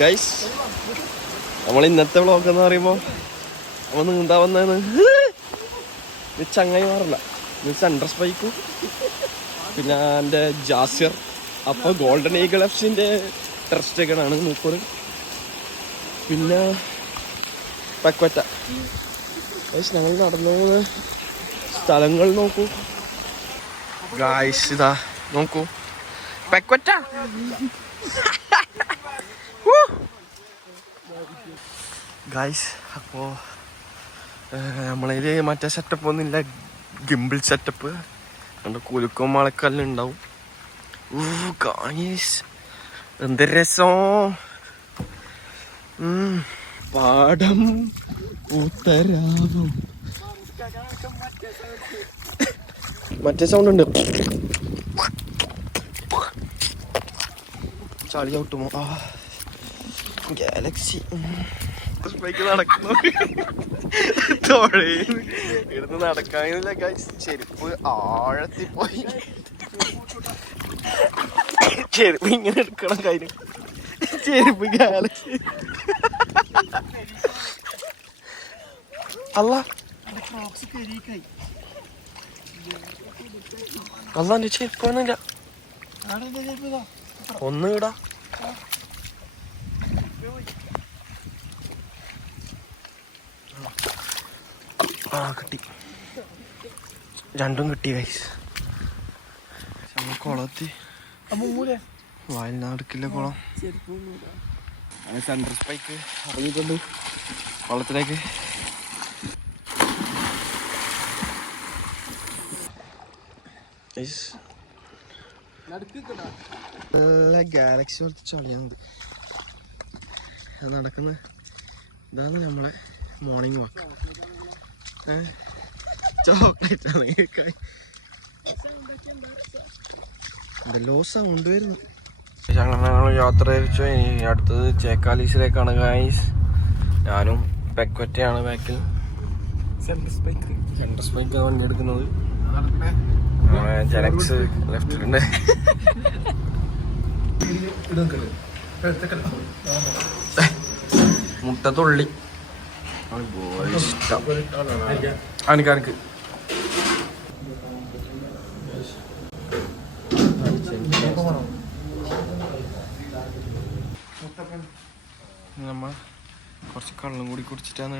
Guys, നമ്മൾ ഇന്നത്തെ vlog എന്ന് പറയുമ്പോൾ അവൻ നീന്താ വന്നതെന്ന് ചങ്ങായി മാറില്ല. സെൻട്രൽ സ്പൈക്കും പിന്നെ എൻ്റെ ജാസിർ. അപ്പോൾ ഗോൾഡൻ ഈഗിൾ എഫ്സിൻ്റെ ടെറസ്റ്റേക്കാണ് 30. പിന്നെ പക്വറ്റ. ഗൈസ്, ഞങ്ങൾ നടന്നു പോകുന്ന സ്ഥലങ്ങൾ നോക്കൂ ഗൈസ്. ഇതാ നോക്കൂ, പക്വറ്റ. ഗൈസ്, അപ്പോൾ നമ്മളതിൽ മറ്റേ സെറ്റപ്പ് ഒന്നുമില്ല, ഗിംബിൾ സെറ്റപ്പ്. അതുകൊണ്ട് കുലുക്കും മഴക്കല്ലും ഉണ്ടാവും. ഗൈസ്, എന്ത് രസം. പാടം ഉത്തരാവും. മറ്റേ സൗണ്ട് ഉണ്ട്, ചളി ഔട്ടുമോ. ഗാലക്സി നടക്കുന്നു. ഇവിടുന്ന് നടക്കാനില്ല ഗൈസ്, ചെരുപ്പ് ആഴത്തിൽ പോയി. ചെരുപ്പ് ഇങ്ങനെ എടുക്കണം കാര്യം. ചെരുപ്പ് ഗാലക്സി. അല്ല എന്റെ ചെരുപ്പൊന്നുമില്ല. ഒന്ന് ഇടാ. കിട്ടി, രണ്ടും കിട്ടി ഗൈസ്. കുളത്തി വയനാടുക്കില്ല കുളം. സെൻട്രൽ സ്പൈക്ക് ഇറങ്ങിയിട്ടുണ്ട് വള്ളത്തിലേക്ക്. നല്ല ഗാലക്സി കുറച്ച് ചളിയാണത്. നടക്കുന്ന ഇതാണ് നമ്മളെ മോർണിംഗ് വാക്ക്. ചോക്ലേറ്റ് ആണ് എന്തെല്ലോ സൗണ്ട് വരുന്നു. ഞങ്ങൾ യാത്ര തിരിച്ചു. ഇനി അടുത്തത് ചേക്കാലീസിലേക്കാണ് ഗൈസ്. ഞാനും പെക്വറ്റയാണ് ബാക്കിൽ. സെൻട്രൽ സ്പൈക്ക് വണ്ടി എടുക്കുന്നത്. ജനക്സ് ലെഫ്റ്റിലുണ്ട്. മുട്ടത്തുള്ളി ഇഷ്ടം അനക്ക്. നമ്മൾ കുറച്ച് കള്ളും കൂടി കുടിച്ചിട്ടാണ്